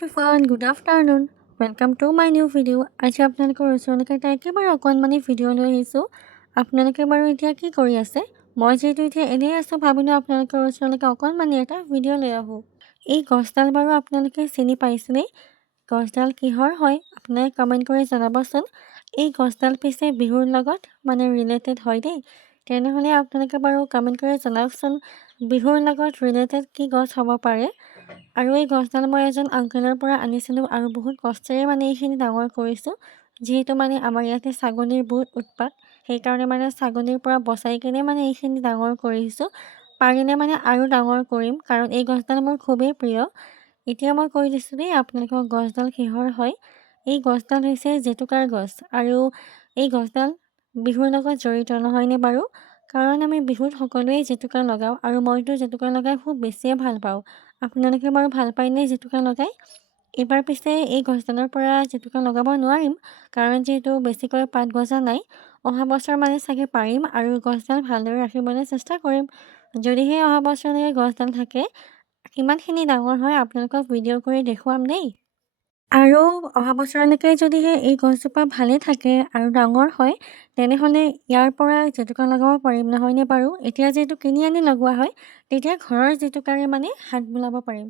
everyone, good afternoon. Welcome to my new video. আজি আপোনালোকৰ ওচৰলৈকে এটা একেবাৰে অকণমানি ভিডিঅ' লৈ আহিছোঁ। আপোনালোকে বাৰু এতিয়া কি কৰি আছে? মই যিহেতু এতিয়া এনেই আছোঁ, ভাবিলোঁ আপোনালোকৰ ওচৰলৈকে অকণমানি এটা ভিডিঅ' লৈ আহোঁ। এই গছডাল বাৰু আপোনালোকে চিনি পাইছেনে? গছডাল কিহৰ হয় আপোনালোকে কমেণ্ট কৰি জনাবচোন। এই গছডাল পিছে বিহুৰ লগত ৰিলেটেড হয় দেই। তেনেহ'লে আপোনালোকে বাৰু কমেণ্ট কৰি জনাওকচোন, বিহুৰ লগত ৰিলেটেড কি গছ হ'ব পাৰে। আৰু এই গছডাল মই এজন আংকেলৰ পৰা আনিছিলোঁ আৰু বহুত কষ্টেৰে এইখিনি ডাঙৰ কৰিছোঁ। যিহেতু আমাৰ ইয়াতে ছাগলীৰ বহুত উৎপাত, সেইকাৰণে ছাগলীৰ পৰা বচাই কিনে এইখিনি ডাঙৰ কৰিছোঁ। পাৰিলে আৰু ডাঙৰ কৰিম, কাৰণ এই গছডাল মোৰ খুবেই প্ৰিয়। এতিয়া মই কৈ দিছোঁ দেই আপোনালোকক গছডাল কিহৰ হয়। এই গছডাল হৈছে জেতুকাৰ গছ, আৰু এই গছডাল বিহুৰ লগত জড়িত নহয়নে বাৰু? কাৰণ আমি বিহুত সকলোৱেই জেতুকা লগাওঁ, আৰু মইতো জেতুকা লগাই খুব বেছিয়ে ভাল পাওঁ। আপোনালোকে বাৰু ভাল পায়নে জেতুকা লগাই? এইবাৰ পিছে এই গছডালৰ পৰা জেতুকা লগাব নোৱাৰিম, কাৰণ যিহেতু বেছিকৈ পাত গজা নাই। অহা বছৰ চাগে পাৰিম, আৰু গছডাল ভালদৰে ৰাখিবলৈ চেষ্টা কৰিম। যদিহে অহা বছৰলৈকে গছডাল থাকে, কিমানখিনি ডাঙৰ হয় আপোনালোকক ভিডিঅ' কৰি দেখুৱাম দেই। আৰু অহা বছৰলৈকে যদিহে এই গছজোপা ভালে থাকে আৰু ডাঙৰ হয়, তেনেহ'লে ইয়াৰ পৰা জেতুকা লগাব পাৰিম নহয়নে বাৰু? এতিয়া যিহেতু কিনি আনি লগোৱা হয়, তেতিয়া ঘৰৰ জেতুকাৰে হাত বোলাব পাৰিম।